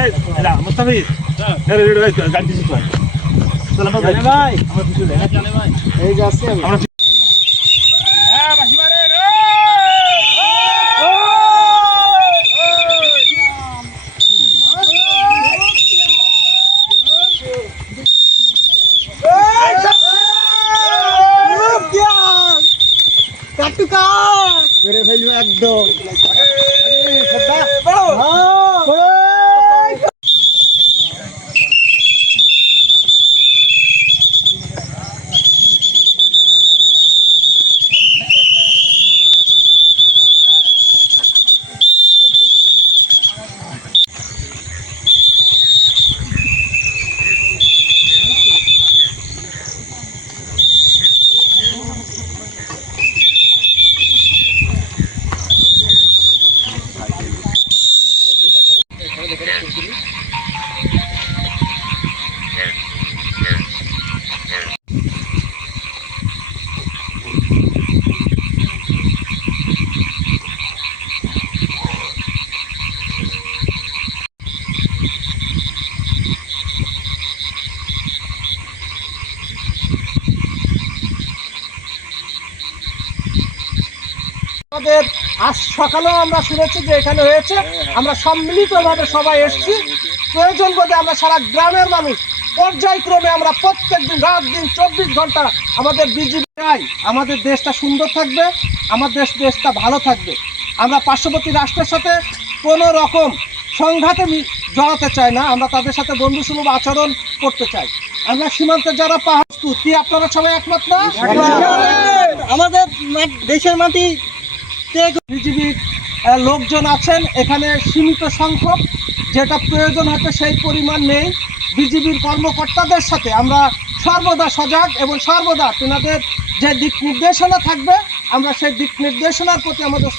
এই এলা মুস্তাফিজ আরে রে ভাই গাড়ি দিছিস ভাই সালাম ভাই ভাই আমরা কিছু দেই না জানে ভাই এই যাচ্ছে আমরা হ্যাঁ বাসি মারে রে কাটুকা মেরে ফেলবো একদম আমাদের আজ সকালেও আমরা শুনেছি যে এখানে হয়েছে, আমরা সম্মিলিতভাবে সবাই এসেছি। প্রয়োজন বোধে আমরা সারা গ্রামের মানুষ পর্যায়ক্রমে আমরা প্রত্যেকদিন রাত দিন 24 ঘন্টা আমাদের বিজিবি চাই আমাদের দেশটা সুন্দর থাকবে, আমাদের দেশটা ভালো থাকবে। আমরা পার্শ্ববর্তী রাষ্ট্রের সাথে কোনো রকম সংঘাতে জড়াতে চাই না, আমরা তাদের সাথে বন্ধুসুলভ আচরণ করতে চাই। আমরা সীমান্তে যারা পাহাড় কি আপনারা সবাই একমত না? আমাদের দেশের মাটি বিজিবির লোকজন আছেন এখানে সীমিত সংখ্যক, যেটা প্রয়োজন হয়তো সেই পরিমাণ নেই। বিজিবির কর্মকর্তাদের সাথে আমরা সর্বদা সজাগ এবং সর্বদা তেনাদের যে দিক নির্দেশনা থাকবে আমরা সেই দিক নির্দেশনার প্রতি আমাদের